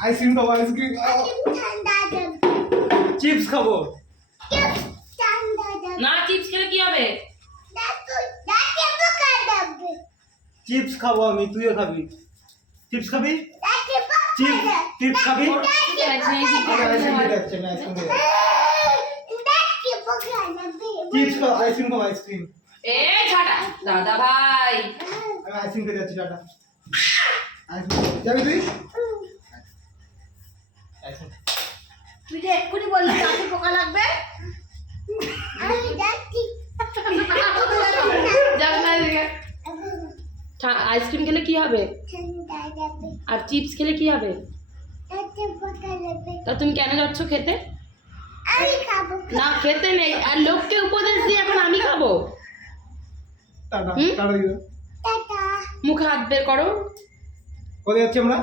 Ice cream খাবো ice cream chips খাবো না চিপস খেলে কি হবে? চিপস খাবো আমি তুইও খাবি চিপস খাবি চিপস চিপস খাবি আইসক্রিম খেতে যাচ্ছে না আইসক্রিম খেতে চিপস খাবো আইসক্রিম খাবো আইসক্রিম এ ছাটা দাদা ভাই আমি আইসক্রিম খেতে যাচ্ছি টাটা আইসক্রিম যাবি তুই আইসক্রিম তুই যে এক্ষুনি বললি দাঁতে পোকা লাগবে যাক না এদিকে। আইসক্রিম খেলে কি হবে? আর চিপস খেলে কি হবে? তা তুমি কেন যাচ্ছ খেতে? না খেতে নেই আর লোককে উপদেশ দিয়ে এখন আমি খাবো। টাটা হুম? টাটা দিও মুখে হাত বের করো। কোথায় যাচ্ছি আমরা